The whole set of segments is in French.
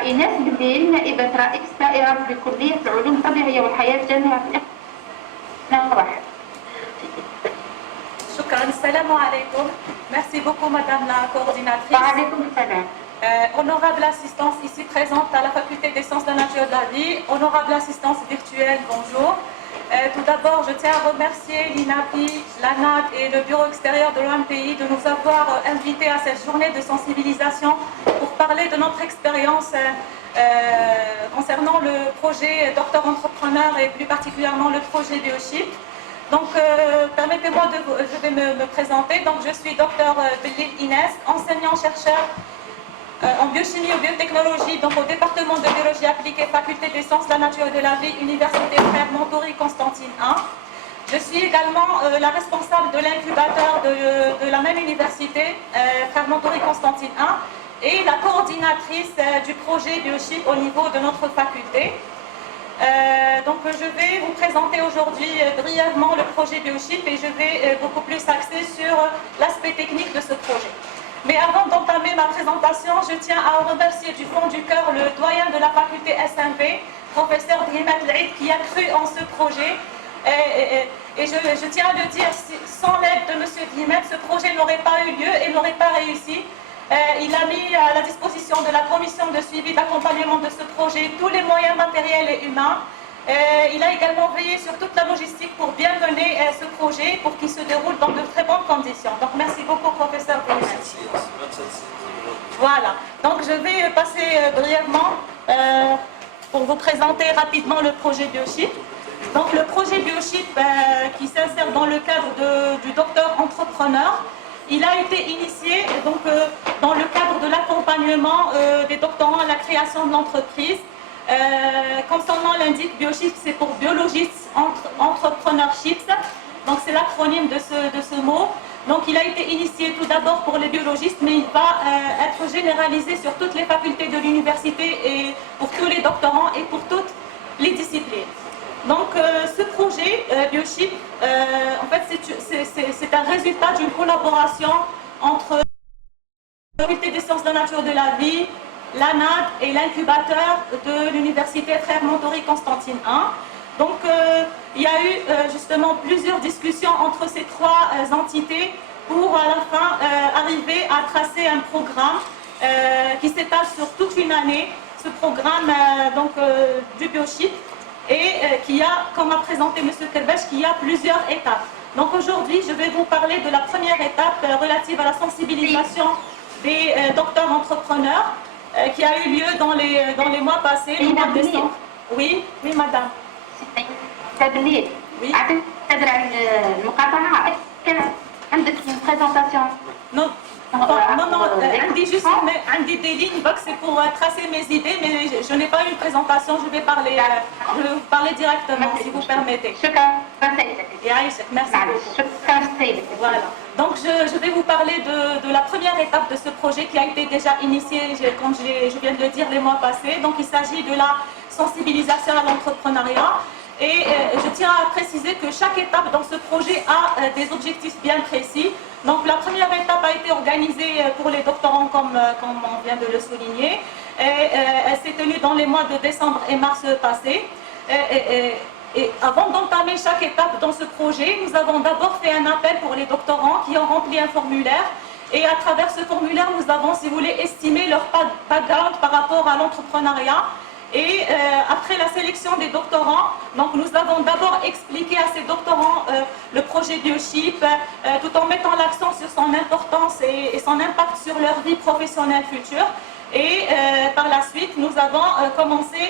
إيناس جبيل نائبة رئيس دائرة بكلية العلوم الطبيعية والحياة جامعة مرحبا. شكرا. السلام عليكم. Merci beaucoup Madame la coordinatrice. وعليكم السلام. Honorable assistance ici présente à la faculté des sciences de la nature et de la vie, honorable assistance virtuelle, bonjour. Tout d'abord, je tiens à remercier l'INAPI, l'ANAD et le bureau extérieur de l'OMPI de nous avoir invités à cette journée de sensibilisation pour parler de notre expérience concernant le projet Docteur Entrepreneur et plus particulièrement le projet BioChip. Donc, permettez-moi je vais me présenter. Donc, je suis Dr Belil Inès, enseignant-chercheur en biochimie et biotechnologie, donc au département de biologie appliquée, faculté des sciences de la nature et de la vie, université Frères Montori Constantine 1. Je suis également la responsable de l'incubateur de la même université, Frères Montori Constantine 1, et la coordinatrice du projet BioChip au niveau de notre faculté. Donc je vais vous présenter aujourd'hui brièvement le projet BioChip et je vais beaucoup plus axer sur l'aspect technique de ce projet. Mais avant d'entamer ma présentation, je tiens à remercier du fond du cœur le doyen de la faculté SMV, professeur Drimat Laïd, qui a cru en ce projet. Et je tiens à le dire, sans l'aide de M. Drimat, ce projet n'aurait pas eu lieu et n'aurait pas réussi. Il a mis à la disposition de la commission de suivi d'accompagnement de ce projet tous les moyens matériels et humains. Il a également veillé sur toute la logistique pour bien mener ce projet, pour qu'il se déroule dans de très bonnes conditions. Donc merci beaucoup, professeur. Voilà, donc je vais passer brièvement pour vous présenter rapidement le projet BioChip. Donc le projet BioChip qui s'insère dans le cadre du docteur entrepreneur, il a été initié donc, dans le cadre de l'accompagnement des doctorants à la création de l'entreprise. Comme son nom l'indique, BioChip, c'est pour Biologists Entrepreneurships. Donc c'est l'acronyme de ce mot. Donc il a été initié tout d'abord pour les biologistes, mais il va être généralisé sur toutes les facultés de l'université et pour tous les doctorants et pour toutes les disciplines. Donc ce projet BioChip, en fait c'est un résultat d'une collaboration entre la faculté des sciences de la nature et de la vie, l'ANAD et l'incubateur de l'université Frères Montori Constantine 1. Donc il y a eu justement plusieurs discussions entre ces trois entités pour à la fin arriver à tracer un programme qui s'étale sur toute une année, ce programme du BioChip, et qui a, comme a présenté M. Kerbesh, qui a plusieurs étapes. Donc aujourd'hui, je vais vous parler de la première étape relative à la sensibilisation des docteurs entrepreneurs qui a eu lieu dans les mois passés, le mois de décembre. Oui, oui, madame. تبليغ. Oui. أعتذر عن المقاطعة. كان عندك une présentation. Non. Non, عندي des lignes, c'est pour tracer mes idées, mais je n'ai pas une présentation, je vais vous parler directement, si vous permettez. Merci beaucoup. Voilà. Donc je vais vous parler de la première étape de ce projet qui a été déjà initié, comme je viens de le dire, les mois passés. Donc il s'agit de la sensibilisation à l'entrepreneuriat. Et je tiens à préciser que chaque étape dans ce projet a des objectifs bien précis. Donc la première étape a été organisée pour les doctorants comme on vient de le souligner. Elle s'est tenue dans les mois de décembre et mars passés. Et avant d'entamer chaque étape dans ce projet, nous avons d'abord fait un appel pour les doctorants qui ont rempli un formulaire. Et à travers ce formulaire, nous avons, si vous voulez, estimé leur background par rapport à l'entrepreneuriat. Et après la sélection des doctorants, donc nous avons d'abord expliqué à ces doctorants le projet BioChip, tout en mettant l'accent sur son importance et son impact sur leur vie professionnelle future. Et par la suite, nous avons commencé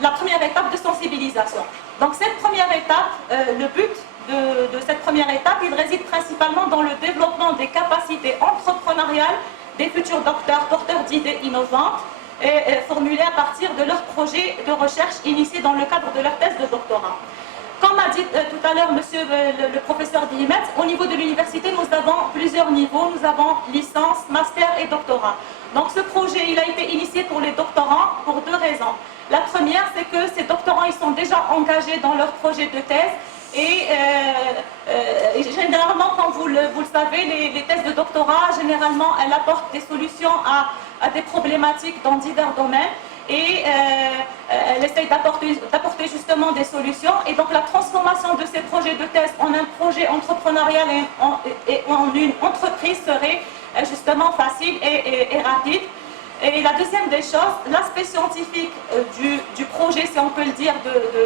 la première étape de sensibilisation. Donc cette première étape, le but de cette première étape, il réside principalement dans le développement des capacités entrepreneuriales des futurs docteurs, porteurs d'idées innovantes, et formulés à partir de leur projet de recherche initié dans le cadre de leur thèse de doctorat. Comme a dit tout à l'heure le professeur Dimet, au niveau de l'université, nous avons plusieurs niveaux. Nous avons licence, master et doctorat. Donc ce projet, il a été initié pour les doctorants pour deux raisons. La première, c'est que ces doctorants, ils sont déjà engagés dans leur projet de thèse. Et généralement, comme vous le savez, les thèses de doctorat, généralement, elles apportent des solutions à à des problématiques dans divers domaines et elle essaye d'apporter justement des solutions. Et donc la transformation de ces projets de thèse en un projet entrepreneurial et en une entreprise serait justement facile et rapide. Et la deuxième des choses, l'aspect scientifique du projet, si on peut le dire,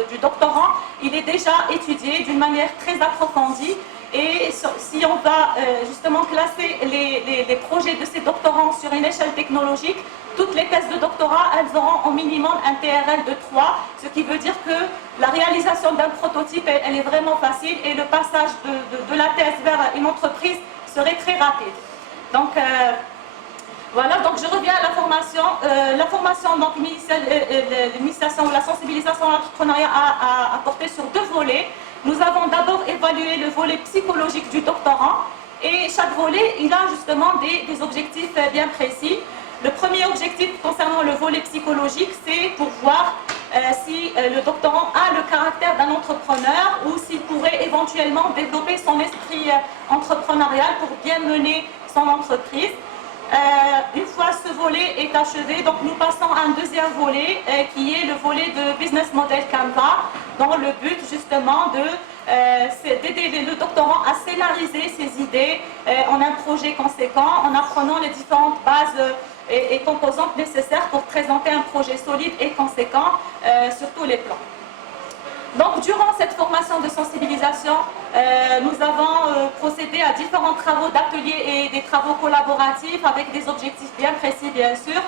du doctorant, il est déjà étudié d'une manière très approfondie. Et si on va justement classer les projets de ces doctorants sur une échelle technologique, toutes les thèses de doctorat, elles auront au minimum un TRL de 3, ce qui veut dire que la réalisation d'un prototype, elle est vraiment facile et le passage de la thèse vers une entreprise serait très rapide. Donc, voilà, donc je reviens à la formation. La formation, donc l'initiation ou la sensibilisation à l'entrepreneuriat a porté sur 2 volets. Nous avons d'abord évalué le volet psychologique du doctorant et chaque volet, il a justement des objectifs bien précis. Le premier objectif concernant le volet psychologique, c'est pour voir si le doctorant a le caractère d'un entrepreneur ou s'il pourrait éventuellement développer son esprit entrepreneurial pour bien mener son entreprise. Une fois ce volet est achevé, donc nous passons à un deuxième volet qui est le volet de Business Model Canva, dans le but justement d'aider le doctorant à scénariser ses idées en un projet conséquent, en apprenant les différentes bases et composantes nécessaires pour présenter un projet solide et conséquent sur tous les plans. Donc, durant cette formation de sensibilisation, nous avons procédé à différents travaux d'atelier et des travaux collaboratifs avec des objectifs bien précis, bien sûr,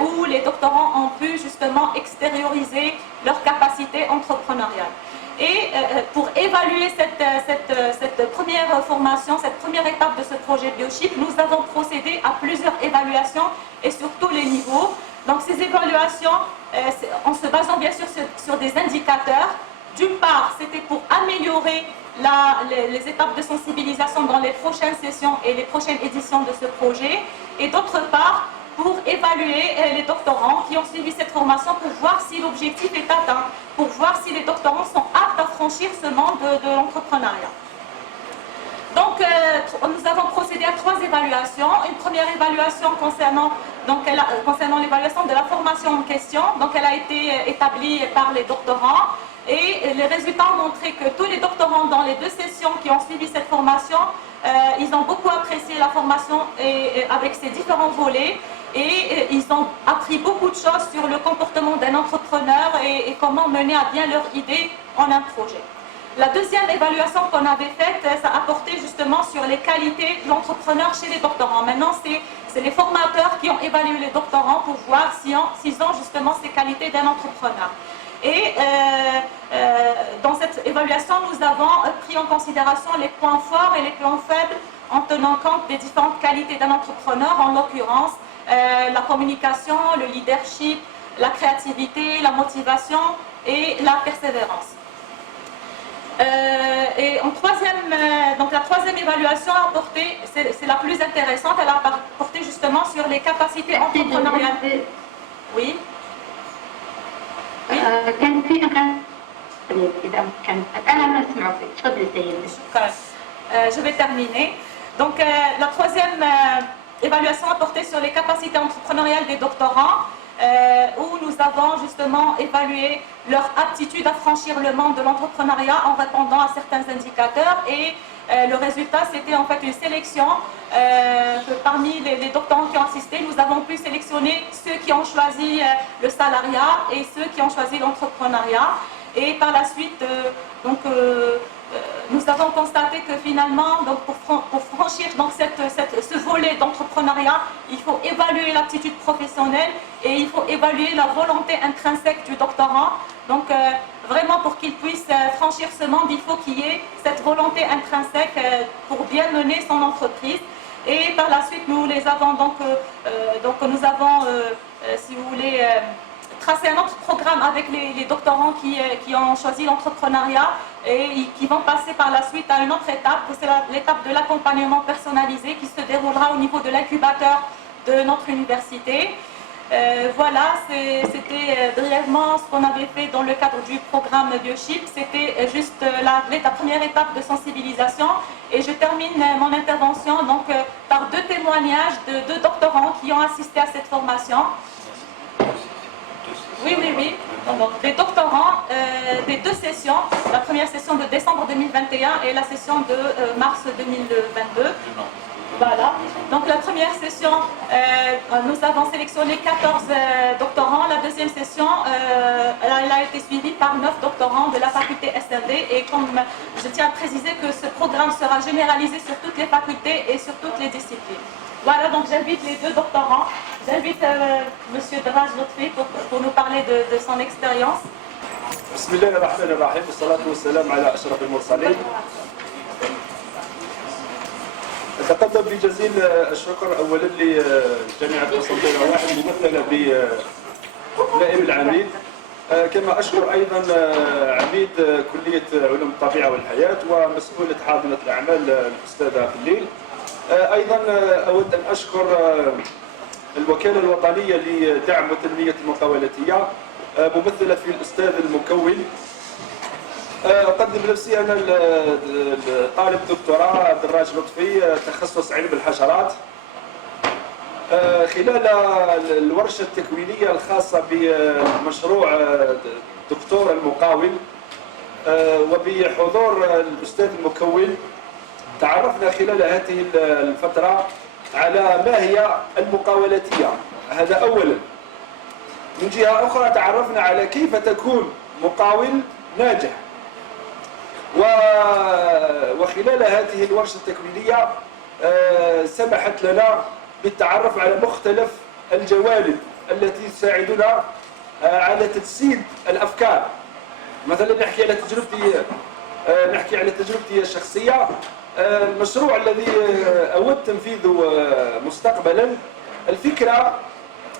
où les doctorants ont pu justement extérioriser leurs capacités entrepreneuriales. Et pour évaluer cette première formation, cette première étape de ce projet BioChip, nous avons procédé à plusieurs évaluations et sur tous les niveaux. Donc ces évaluations, en se basant bien sûr sur des indicateurs, d'une part, c'était pour améliorer les étapes de sensibilisation dans les prochaines sessions et les prochaines éditions de ce projet, et d'autre part, pour évaluer les doctorants qui ont suivi cette formation pour voir si l'objectif est atteint, pour voir si les doctorants sont aptes à franchir ce monde de l'entrepreneuriat. Donc, nous avons procédé à 3 évaluations. Une première évaluation concernant l'évaluation de la formation en question. Donc, elle a été établie par les doctorants. Et les résultats ont montré que tous les doctorants dans les 2 sessions qui ont suivi cette formation, ils ont beaucoup apprécié la formation avec ses différents volets. Et ils ont appris beaucoup de choses sur le comportement d'un entrepreneur et comment mener à bien leur idée en un projet. La deuxième évaluation qu'on avait faite, ça a porté justement sur les qualités de l'entrepreneur chez les doctorants. Maintenant, c'est les formateurs qui ont évalué les doctorants pour voir s'ils ont justement ces qualités d'un entrepreneur. Et dans cette évaluation, nous avons pris en considération les points forts et les points faibles en tenant compte des différentes qualités d'un entrepreneur, en l'occurrence la communication, le leadership, la créativité, la motivation et la persévérance. Et en donc la troisième évaluation a porté, c'est la plus intéressante, elle a porté justement sur les capacités entrepreneuriales. Oui. كان في إذا أمكن أنا ما أسمعك تفضلي سيدي. Je vais terminer. Donc la troisième évaluation a porté sur les capacités entrepreneuriales des doctorants, où nous avons justement évalué leur aptitude à franchir le monde de l'entrepreneuriat en répondant à certains indicateurs. Et le résultat, c'était en fait une sélection que parmi les doctorants qui ont assisté, nous avons pu sélectionner ceux qui ont choisi le salariat et ceux qui ont choisi l'entrepreneuriat. Et par la suite, nous avons constaté que finalement, donc pour franchir donc ce volet d'entrepreneuriat, il faut évaluer l'aptitude professionnelle et il faut évaluer la volonté intrinsèque du doctorant. Donc vraiment pour qu'il puisse franchir ce monde, il faut qu'il y ait cette volonté intrinsèque pour bien mener son entreprise. Et par la suite, nous les avons nous avons, si vous voulez, tracé un autre programme avec les doctorants qui ont choisi l'entrepreneuriat et qui vont passer par la suite à une autre étape, c'est l'étape de l'accompagnement personnalisé qui se déroulera au niveau de l'incubateur de notre université. Voilà, c'était brièvement ce qu'on avait fait dans le cadre du programme Biochip. C'était juste la première étape de sensibilisation. Et je termine mon intervention donc, par deux témoignages de deux doctorants qui ont assisté à cette formation. Oui. Donc, des doctorants des deux sessions, la première session de décembre 2021 et la session de mars 2022. Voilà. Donc la première session, nous avons sélectionné 14 doctorants. La deuxième session, elle a été suivie par 9 doctorants de la faculté SRD. Et comme je tiens à préciser que ce programme sera généralisé sur toutes les facultés et sur toutes les disciplines. Voilà, donc j'invite les deux doctorants. J'invite M. Draj Lotfi pour nous parler de son expérience. Bismillahirrahmanirrahim. Wassalatu wassalam ala ashrafil mursalin. أتقدم بجزيل الشكر أولا لجامعة قسنطينة واحد ممثلة بنائب العميد، كما أشكر أيضا عميد كلية علوم الطبيعة والحياة ومسؤولة حاضنة الأعمال الأستاذة خليل. أيضا أود أن أشكر الوكالة الوطنية لدعم وتنمية المقاولاتية ممثلة في الأستاذ المكون. أقدم نفسي أنا طالب دكتوراه دراج لطفي تخصص علم الحشرات. خلال الورشة التكوينية الخاصة بمشروع دكتور المقاول وبحضور الأستاذ المكون تعرفنا خلال هذه الفترة على ما هي المقاولاتية. هذا أولا. من جهة أخرى تعرفنا على كيف تكون مقاول ناجح. وخلال هذه الورشة التكوينية سمحت لنا بالتعرف على مختلف الجوانب التي تساعدنا على تجسيد الأفكار. مثلا نحكي على تجربتي الشخصية. المشروع الذي أود تنفيذه مستقبلا، الفكرة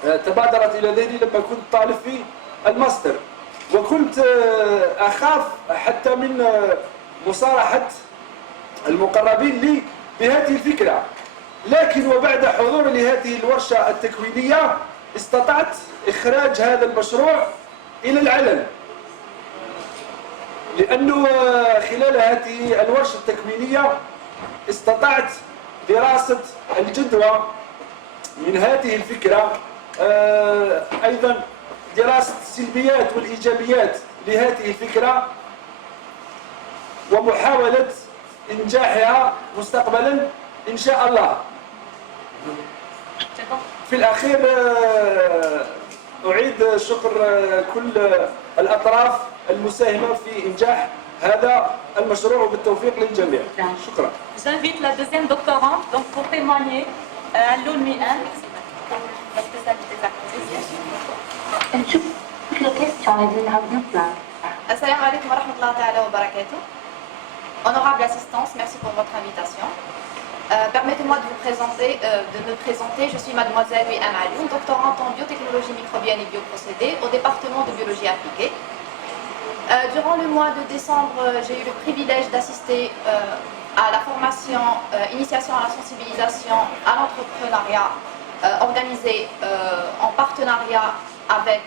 تبادرت إلى ذهني لما كنت طالب في الماستر، وكنت أخاف حتى من مصارحة المقربين لي بهذه الفكرة. لكن وبعد حضور لهذه الورشة التكوينية استطعت إخراج هذا المشروع إلى العلن، لأنه خلال هذه الورشة التكوينية استطعت دراسة الجدوى من هذه الفكرة، أيضا دراسة السلبيات والإيجابيات لهذه الفكرة ومحاولة إنجاحها مستقبلا إن شاء الله. في الأخير أعيد شكر كل الأطراف المساهمة في إنجاح هذا المشروع وبالتوفيق للجميع. شكرا. J'invite la deuxième doctorante donc pour témoigner à l'UNMIN. نشوف الكيستيون اللي نعاود نطلع. Assalamu alaikum wa rahmatullahi ta'ala wa barakatuh. Honorable assistance, merci pour votre invitation. Permettez-moi de me présenter. Je suis mademoiselle Wiam Alioune, doctorante en biotechnologie microbienne et bioprocédés au département de biologie appliquée. Durant le mois de décembre, j'ai eu le privilège d'assister à la formation Initiation à la sensibilisation à l'entrepreneuriat organisée en partenariat avec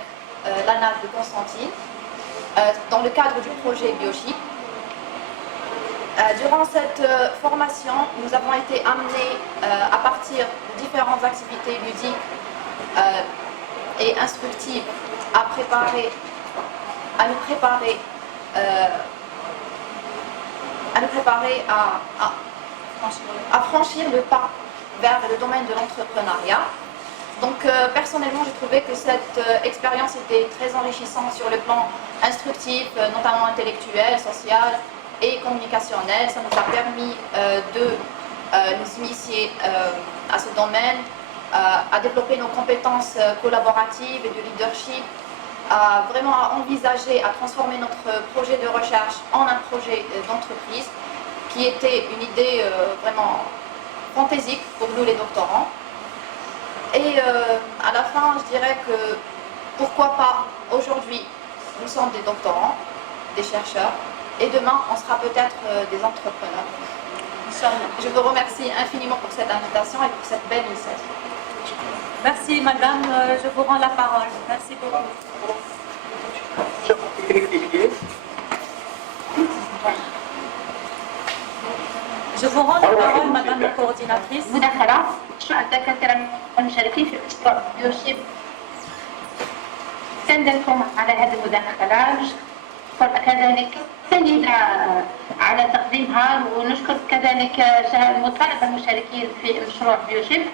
l'ANAD de Constantine dans le cadre du projet Biochip. Durant cette formation, nous avons été amenés à partir de différentes activités ludiques et instructives à franchir le pas vers le domaine de l'entrepreneuriat. Donc personnellement, j'ai trouvé que cette expérience était très enrichissante sur le plan instructif, notamment intellectuel, social et communicationnel. Ça nous a permis de nous initier à ce domaine, à développer nos compétences collaboratives et de leadership, vraiment à envisager, à transformer notre projet de recherche en un projet d'entreprise qui était une idée vraiment fantaisique pour nous les doctorants. Et à la fin, je dirais que pourquoi pas aujourd'hui, nous sommes des doctorants, des chercheurs, et demain, on sera peut-être des entrepreneurs. Je vous remercie infiniment pour cette invitation et pour cette belle initiative. Merci madame, je vous rends la parole. Merci beaucoup. Je vous rends la parole madame la coordinatrice. مداخلة مشروع الدكاترة المشاركين في مشروع بيوشيب. سندكم على هذه المداخلة، نشكر كذلك السيدة على تقديمها، ونشكر كذلك الطلبة المشاركين في مشروع بيوشيب.